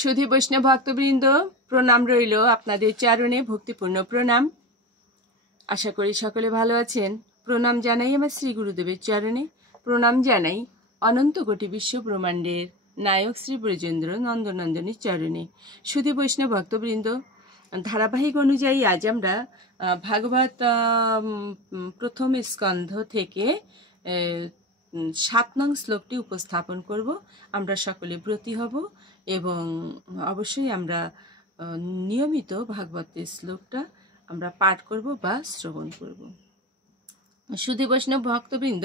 সুধী বৈষ্ণব ভক্তবৃন্দ, প্রণাম রইল আপনাদের চরণে, ভক্তিপূর্ণ প্রণাম। আশা করি সকলে ভালো আছেন। প্রণাম জানাই আমার শ্রী গুরুদেবের চরণে, প্রণাম জানাই অনন্ত কোটি বিশ্ব ব্রহ্মাণ্ডের নায়ক শ্রী ব্রজেন্দ্র নন্দনন্দনের চরণে। সুধী বৈষ্ণব ভক্তবৃন্দ, ধারাবাহিক অনুযায়ী আজ আমরা ভাগবত প্রথম স্কন্ধ থেকে 7 নং শ্লোকটি উপস্থাপন করব। আমরা সকলে ব্রতী হব এবং অবশ্যই আমরা নিয়মিত ভাগবতের শ্লোকটা আমরা পাঠ করব বা শ্রবণ করব। সুধী বৈষ্ণব ভক্তবৃন্দ,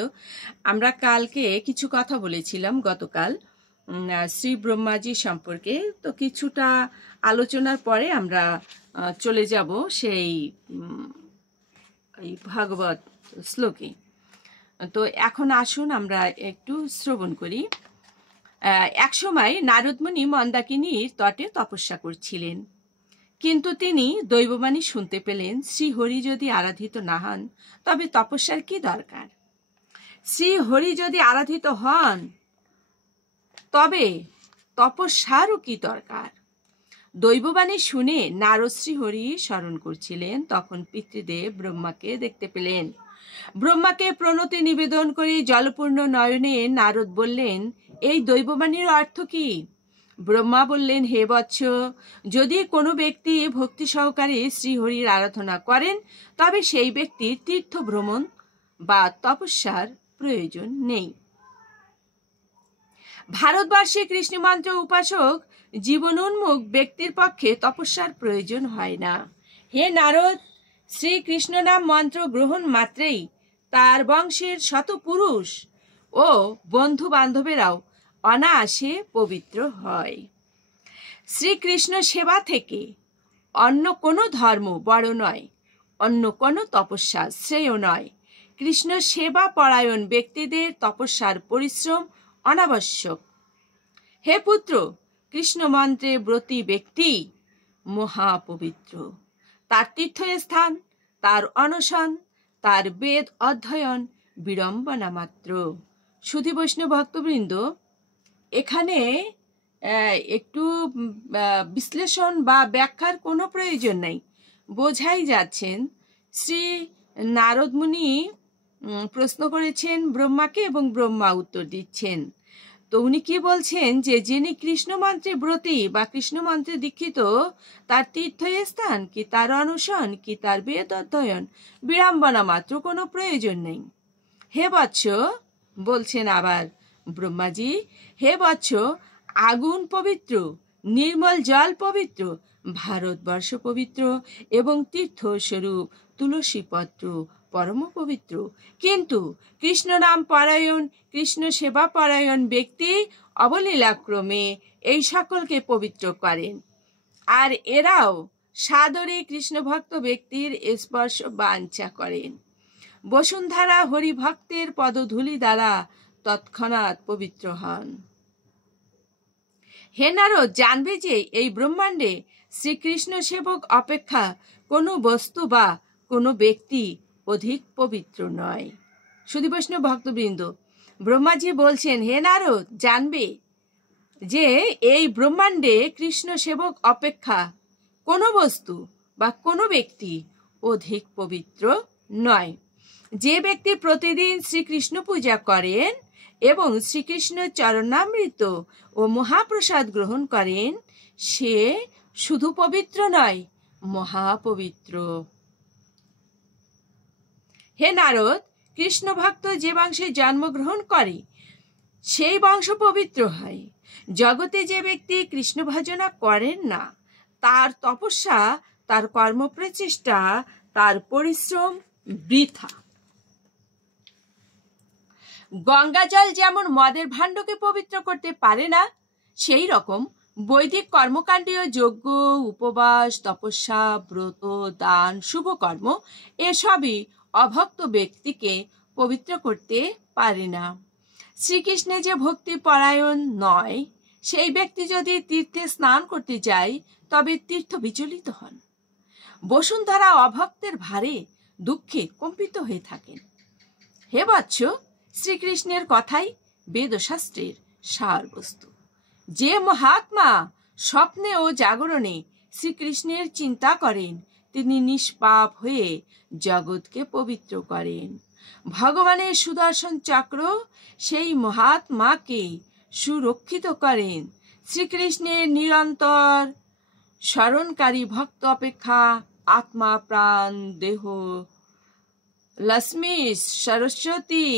আমরা কালকে কিছু কথা বলেছিলাম গতকাল শ্রী ব্রহ্মাজি সম্পর্কে। তো কিছুটা আলোচনার পরে আমরা চলে যাব সেই ভাগবত শ্লোকে। তো এখন আসুন আমরা একটু শ্রবণ করি। এক সময় নারদমুনি মন্দাকিনীর তটে তপস্যা করছিলেন, কিন্তু তিনি দৈববাণী শুনতে পেলেন শ্রীহরি যদি আরাধিত না হন তবে তপস্যার কি দরকার। শ্রীহরি যদি আরাধিত হন তবে তপস্যারও কি দরকার। দৈববাণী শুনে নারদ শ্রীহরি স্মরণ করছিলেন, তখন পিতৃদেব ব্রহ্মাকে দেখতে পেলেন। ব্রহ্মাকে প্রণতি নিবেদন করে জলপূর্ণ নয়নে নারদ বললেন, এই দৈববাণীর অর্থ কি? ব্রহ্মা বললেন, হে বৎস, যদি কোনো ব্যক্তি ভক্তি সহকারে শ্রীহরির আরাধনা করেন তবে সেই ব্যক্তির তীর্থ ভ্রমণ বা তপস্যার প্রয়োজন নেই। ভারতবর্ষে কৃষ্ণমন্ত্র উপাসক জীবনোন্মুখ ব্যক্তির পক্ষে তপস্যার প্রয়োজন হয় না। হে নারদ, শ্রীকৃষ্ণ নাম মন্ত্র গ্রহণ মাত্রেই তার বংশের শত পুরুষ ও বন্ধু বান্ধবেরাও অনায়াসে পবিত্র হয়। শ্রীকৃষ্ণ সেবা থেকে অন্য কোনো ধর্ম বড় নয়, অন্য কোনো তপস্যা শ্রেয় নয়। কৃষ্ণ সেবা পরায়ণ ব্যক্তিদের তপস্যার পরিশ্রম অনাবশ্যক। হে পুত্র, কৃষ্ণ মন্ত্রে ব্রতী ব্যক্তি মহাপবিত্র। তার তীর্থস্থান, তার অনশন, তার বেদ অধ্যয়ন বিড়ম্বনা মাত্র। সুধী বৈষ্ণব ভক্তবৃন্দ, এখানে একটু বিশ্লেষণ বা ব্যাখ্যার কোনো প্রয়োজন নেই, বোঝাই যাচ্ছেন। শ্রী নারদ মুনি প্রশ্ন করেছেন ব্রহ্মাকে এবং ব্রহ্মা উত্তর দিচ্ছেন। তো উনি কি বলছেন যে যিনি কৃষ্ণ মন্ত্রে ব্রতী বা কৃষ্ণ মন্ত্রে দীক্ষিত, তার তীর্থস্থান কি, তার অনুসরণ কি, তার বেদ অধ্যয়ন বিড়ম্বনা মাত্র, কোনো প্রয়োজন নেই। হে বৎস, বলছেন আবার ব্রহ্মাজি, হে বৎস, আগুন পবিত্র, নির্মল জল পবিত্র, ভারতবর্ষ পবিত্র এবং তীর্থস্বরূপ তুলসী পত্র পরম পবিত্র। কিন্তু কৃষ্ণ নাম পরায়ণ, কৃষ্ণ সেবা পরায়ণ ব্যক্তি অবলীলাক্রমে এই সকলকে পবিত্র করেন, আর এরাও সাদরে কৃষ্ণভক্ত ব্যক্তির স্পর্শ বাঞ্ছা করেন। বসুন্ধরা হরিভক্তের পদধূলি দ্বারা তৎক্ষণাৎ পবিত্র হন। হে নারদ, জানবে যে এই ব্রহ্মাণ্ডে শ্রীকৃষ্ণ সেবক অপেক্ষা কোনো বস্তু বা কোনো ব্যক্তি অধিক পবিত্র নয়। সুধী বৈষ্ণব ভক্তবৃন্দ, ব্রহ্মাজি বলছেন, হে নারদ, জানবে যে এই ব্রহ্মাণ্ডে কৃষ্ণ সেবক অপেক্ষা কোনো বস্তু বা কোনো ব্যক্তি অধিক পবিত্র নয়। যে ব্যক্তি প্রতিদিন শ্রীকৃষ্ণ পূজা করেন এবং শ্রীকৃষ্ণ চরণামৃত ও মহাপ্রসাদ গ্রহণ করেন, সে শুধু পবিত্র নয়, মহাপবিত্র। হে নারদ, কৃষ্ণ ভক্ত যে বংশে জন্মগ্রহণ করে সেই বংশ পবিত্র হয়। জগতে যে ব্যক্তি কৃষ্ণ ভজনা করেন না, তার তপস্যা, তার কর্মপ্রচেষ্টা, তার পরিশ্রম বৃথা। গঙ্গা জল যেমন মদের ভাণ্ডকে পবিত্র করতে পারে না, সেই রকম বৈদিক কর্মকাণ্ডীয় যজ্ঞ, উপবাস, তপস্যা, ব্রত, দান, শুভকর্ম এসবই অভক্ত ব্যক্তিকে পবিত্র করতে পারে না। শ্রীকৃষ্ণে যে ভক্তি পরায়ণ নয়, সেই ব্যক্তি যদি তীর্থে স্নান করতে যায় তবে তীর্থ বিচলিত হন। বসুন্ধরা অভক্তের ভারে দুঃখে কম্পিত হয়ে থাকেন। হে বৎস, শ্রীকৃষ্ণের কথাই বেদশাস্ত্রের সারবস্তু। যে মহাত্মা স্বপ্নে ও জাগরণে শ্রীকৃষ্ণের চিন্তা করেন, তিনি নিষ্পাপ হয়ে জগৎকে পবিত্র করেন। ভগবানের সুদর্শন চক্র সেই মহাত্মাকে সুরক্ষিত করেন। শ্রীকৃষ্ণের নিরন্তর স্মরণকারী ভক্ত অপেক্ষা আত্মা, প্রাণ, দেহ, লক্ষ্মী, সরস্বতী,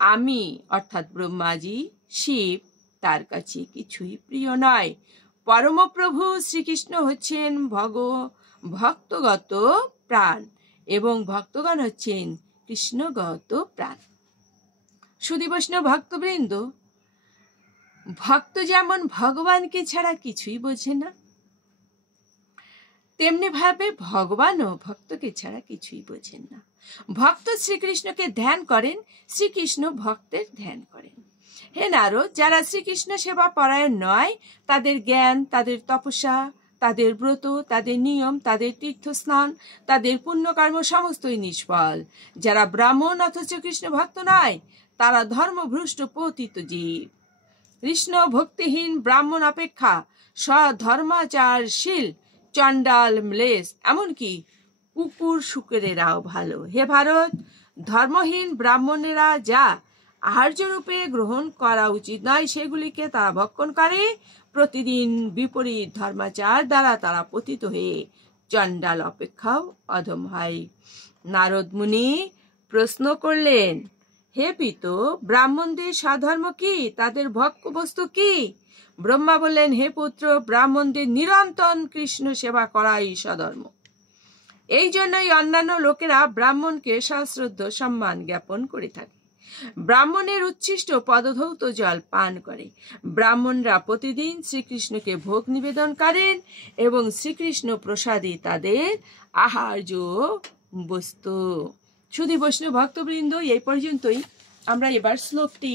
আমি অর্থাৎ ব্রহ্মাজি, শিব তার কাছে কিছুই প্রিয় নয়। পরমপ্রভু শ্রীকৃষ্ণ হচ্ছেন ভক্তগত প্রাণ এবং ভক্তগণ হচ্ছেন কৃষ্ণগত প্রাণ। সুধী বৈষ্ণব ভক্তবৃন্দ, ভক্ত যেমন ভগবানকে ছাড়া কিছুই বোঝে না, তেমনি ভাবে ভগবানও ভক্তকে ছাড়া কিছুই বোঝেন না। ভক্ত শ্রীকৃষ্ণকে ধ্যান করেন, শ্রীকৃষ্ণ ভক্তের ধ্যান করেন। হে নারদ, যারা শ্রীকৃষ্ণ সেবা পরায়ণ নয়, তাদের জ্ঞান, তাদের তপস্যা, তাদের ব্রত, তাদের নিয়ম, তাদের তীর্থস্নান, তাদের পুণ্যকর্ম সমস্তই নিষ্ফল। যারা ব্রাহ্মণ অথচ কৃষ্ণ ভক্ত নয়, তারা ধর্মভ্রষ্ট পতিত জীব। কৃষ্ণ ভক্তিহীন ব্রাহ্মণ অপেক্ষা সধর্মাচারশীল চণ্ডাল, ম্লেচ্ছ, এমনকি কুকুর শুকুরেরাও ভালো। হে ভারত, ধর্মহীন ব্রাহ্মণেরা যা আহার্য রূপে গ্রহণ করা উচিত নয়, সেগুলিকে তারা ভক্ষণ করে। প্রতিদিন বিপরীত ধর্মাচার দ্বারা তারা পতিত হয়ে চণ্ডাল অপেক্ষাও অধম হয়। নারদ মুনি প্রশ্ন করলেন, হে পিত, ব্রাহ্মণদের স্বধর্ম কি? তাদের ভক্ষ বস্তু কি? ব্রহ্মা বললেন, হে পুত্র, ব্রাহ্মণদের নিরন্তর কৃষ্ণ সেবা করাই স্বধর্ম। এই জন্যই অন্যান্য লোকেরা ব্রাহ্মণকে সশ্রদ্ধ সম্মান জ্ঞাপন করে থাকে। ব্রাহ্মণের উচ্ছিষ্ট পদধৌত জল পান করে। ব্রাহ্মণরা প্রতিদিন শ্রীকৃষ্ণকে ভোগ নিবেদন করেন এবং শ্রীকৃষ্ণ প্রসাদে তাদের আহার্য বস্তু। সুধী বৈষ্ণব ভক্তবৃন্দ, এই পর্যন্তই। আমরা এবার শ্লোকটি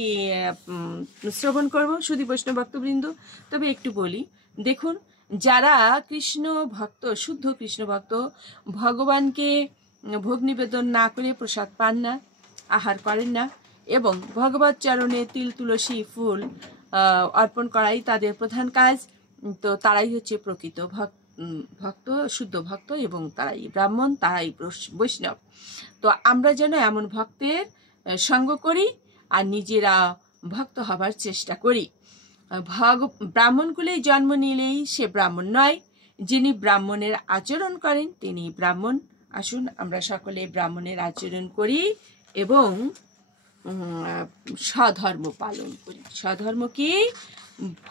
শ্রবণ করব সুধী বৈষ্ণব ভক্তবৃন্দ। তবে একটু বলি, দেখুন, যারা কৃষ্ণ ভক্ত, শুদ্ধ কৃষ্ণ ভক্ত, ভগবানকে ভোগ নিবেদন না করে প্রসাদ পান না, আহার করেন না এবং ভগবত চরণে তিল তুলসী ফুল অর্পণ করাই তাদের প্রধান কাজ, তো তারাই হচ্ছে প্রকৃত ভক্ত, শুদ্ধ ভক্ত এবং তারাই ব্রাহ্মণ, তারাই বৈষ্ণব। তো আমরা যেন এমন ভক্তের সঙ্গ করি আর নিজেরা ভক্ত হবার চেষ্টা করি। ব্রাহ্মণকুলে জন্ম নিলেই সে ব্রাহ্মণ নয়, যিনি ব্রাহ্মণের আচরণ করেন তিনি ব্রাহ্মণ। আসুন আমরা সকলে ব্রাহ্মণের আচরণ করি এবং স্বধর্ম পালন করি। স্বধর্ম কি?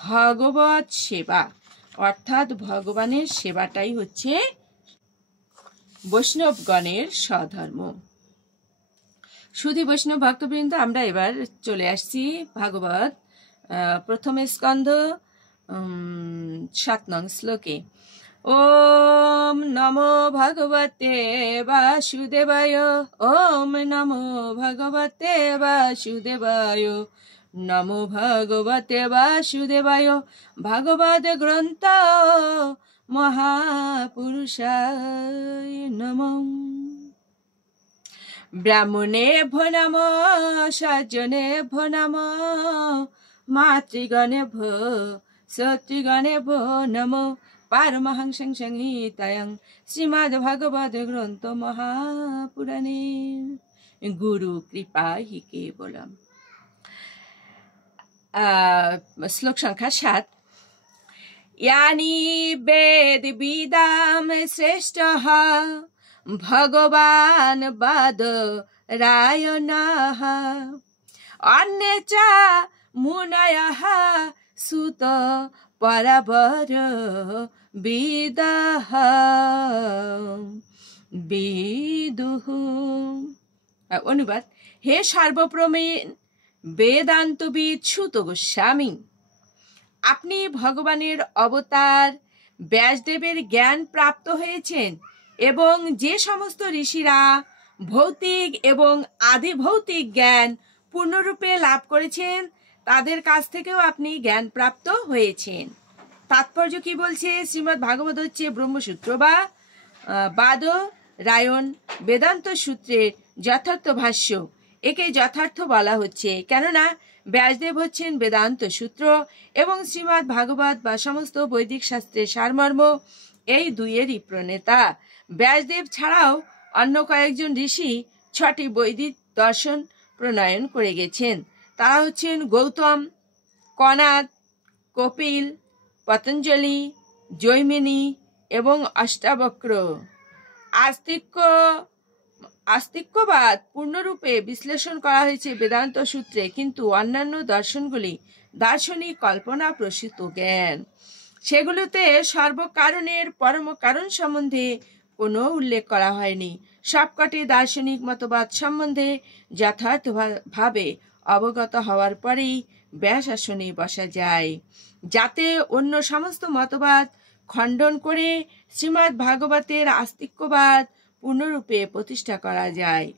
ভগবত সেবা, অর্থাৎ ভগবানের সেবাটাই হচ্ছে বৈষ্ণবগণের স্বধর্ম। সুধী বৈষ্ণব ভক্তবৃন্দ, আমরা এবার চলে আসছি ভাগবত প্রথম স্কন্ধ 7 নং শ্লোকে। ওম নমো ভগবতে বাসুদেবায়, ওম নমো ভগবতে বাসুদেবায়, নমো ভগবতে বাসুদেবায়, ভগবদ গ্রন্থ মহাপুরুষায় নমঃ। ব্রাহ্মণে ভো নম, সজ্জনে ভো নম, মাতৃগণে ভো, শত্রুগণে ভো নম, পারমহংসং সংহিতায়ং শ্রীমদ্ ভগবদ গ্রন্থ মহাপুরাণে গুরু কৃপা হি কেবলম। শ্লোক সংখ্যা 7। ইয়ানি বেদ বিদাম শ্রেষ্ঠ ভগবান বাদ রায়ণঃ, অন্যে চ মুনয়ঃ সুত পরবর বিদঃ বিদুঃ। অনুবাদ, হে সর্বপ্রবীণ বেদান্তবিদ সুত গোস্বামী, আপনি ভগবানের অবতার ব্যাসদেবের জ্ঞান প্রাপ্ত হয়েছেন এবং যে সমস্ত ঋষিরা ভৌতিক এবং আদিভৌতিক জ্ঞান পূর্ণরূপে লাভ করেছেন তাদের কাছ থেকেও আপনি জ্ঞান প্রাপ্ত হয়েছেন। তাৎপর্য কি বলছে? শ্রীমদ্ ভাগবত হচ্ছে ব্রহ্মসূত্র বা বাদ রায়ণ বেদান্ত সূত্রের যথার্থ ভাষ্য। একে যথার্থ বলা হচ্ছে কেননা ব্যাসদেব হচ্ছেন বেদান্ত সূত্র এবং শ্রীমদ্ ভাগবত বা সমস্ত বৈদিক শাস্ত্রের সারমর্ম, এই দুইয়েরই প্রণেতা। ব্যাসদেব ছাড়াও অন্য কয়েকজন ঋষি 6টি বৈদিক দর্শন প্রণয়ন করে গেছেন। তারা হচ্ছেন গৌতম, কনাদ, কপিল, পতঞ্জলি, জৈমিনী এবং অষ্টাবক্র। আস্তিক্যবাদ পূর্ণরূপে বিশ্লেষণ করা হয়েছে বেদান্ত সূত্রে, কিন্তু অন্যান্য দর্শনগুলি দার্শনিক কল্পনা প্রসূত জ্ঞান। সেগুলোতে সর্বকারণের পরম কারণ সম্বন্ধে কোনো উল্লেখ করা হয়নি। সবকটি দার্শনিক মতবাদ সম্বন্ধে যথার্থভাবে অবগত হওয়ার পরেই ব্যাস আসনে বসা যায়, যাতে অন্য সমস্ত মতবাদ খণ্ডন করে শ্রীমদ্ ভাগবতের আস্তিক্যবাদ পূর্ণরূপে প্রতিষ্ঠা করা যায়।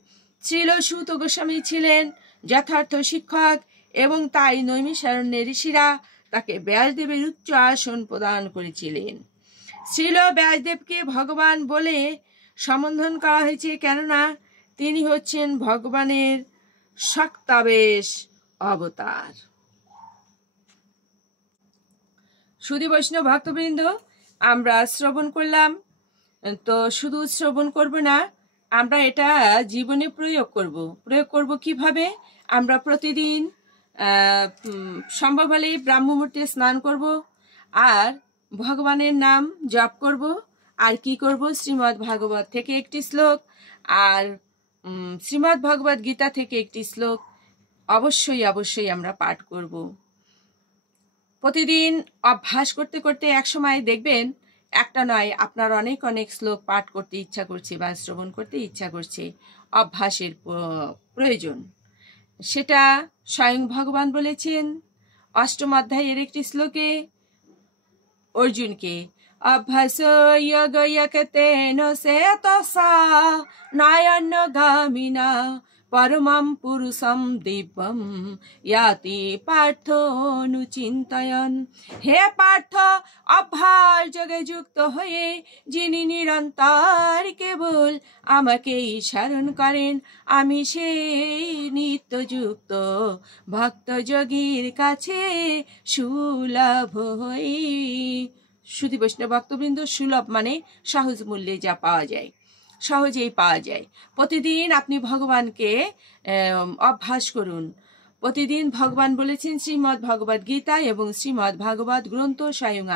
শ্রীল সুত গোস্বামী ছিলেন যথার্থ শিক্ষক এবং তাই নৈমিষারণ্যের ঋষিরা তাকে ব্যাসদেবের উচ্চ আসন প্রদান করেছিলেন। শ্রীল ব্যাসদেবকে ভগবান বলে সম্বোধন করা হয়েছে, কেননা তিনি হচ্ছেন ভগবানের শক্তাবেশ অবতার। সুধী বৈষ্ণব ভক্তবৃন্দ, আমরা শ্রবণ করলাম, তো শুধু শ্রবণ করব না, আমরা এটা জীবনে প্রয়োগ করব কিভাবে? আমরা প্রতিদিন সম্ভব হলে ব্রাহ্ম মুহূর্তে স্নান করব, আর ভগবানের নাম জপ করব, আর কি করব? শ্রীমদ্ ভাগবত থেকে একটি শ্লোক আর শ্রীমদ্ ভগবত গীতা থেকে একটি শ্লোক অবশ্যই আমরা পাঠ করব। প্রতিদিন অভ্যাস করতে করতে একসময় দেখবেন একটা নয়, আপনার অনেক শ্লোক পাঠ করতে ইচ্ছা করছে বা শ্রবণ করতে ইচ্ছা করছে। অভ্যাসের প্রয়োজন, সেটা স্বয়ং ভগবান বলেছেন 8ম অধ্যায়ের একটি শ্লোকে অর্জুনকে, অভ্যাস যোগয়তেন সেতসা নায়ন গামিনা পরমম পুরুষম দিব্যম ইয়াতি পার্থ অনুচিন্তয়ন। হে পার্থ, অভ্যাস যোগে যুক্ত হয়ে যিনি নিরন্তর কেবল আমাকেই স্মরণ করেন, আমি সেই নিত্যযুক্ত ভক্ত যোগীর কাছে সুলভ হই। সুধী বৈষ্ণব ভক্তবৃন্দ, সুলভ মানে সহজ মূল্যে যা পাওয়া যায়, সহজেই পাওয়া যায়। প্রতিদিন আপনি ভগবানকে অভ্যাস করুন। প্রতিদিন ভগবান বলেছেন শ্রীমদ্ ভগবত গীতা এবং শ্রীমদ্ ভাগবত গ্রন্থ স্বয়ং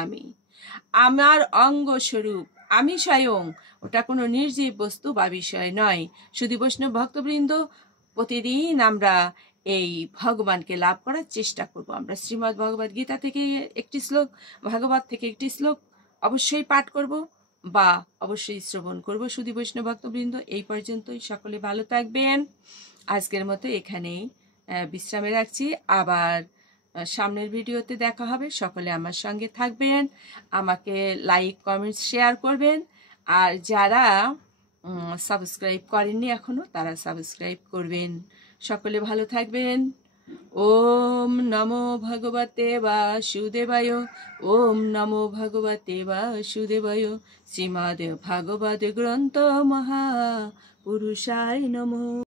আমার অঙ্গ স্বরূপ, আমি স্বয়ং, ওটা কোনো নির্জীব বস্তু বা বিষয় নয়। সুধী বৈষ্ণব ভক্তবৃন্দ, প্রতিদিন আমরা এই ভগবানকে লাভ করার চেষ্টা করব। আমরা শ্রীমদ্ ভগবত গীতা থেকে একটি শ্লোক, ভাগবত থেকে একটি শ্লোক অবশ্যই পাঠ করব বা অবশ্যই শ্রবণ করব। সুধী বৈষ্ণব ভক্তবৃন্দ, এই পর্যন্তই। সকলে ভালো থাকবেন। আজকের মতো এখানেই বিশ্রামে রাখছি। আবার সামনের ভিডিওতে দেখা হবে। সকলে আমার সঙ্গে থাকবেন, আমাকে লাইক, কমেন্টস, শেয়ার করবেন। আর যারা সাবস্ক্রাইব করেননি এখনো, তারা সাবস্ক্রাইব করবেন। সকলে ভালো থাকবেন। ওম নমো ভগবতে বাসুদেবায়। ওম নমো ভগবতে বাসুদেবায়। শ্রীমদ্ ভাগবত গ্রন্থ মহাপুরুষায় নমঃ।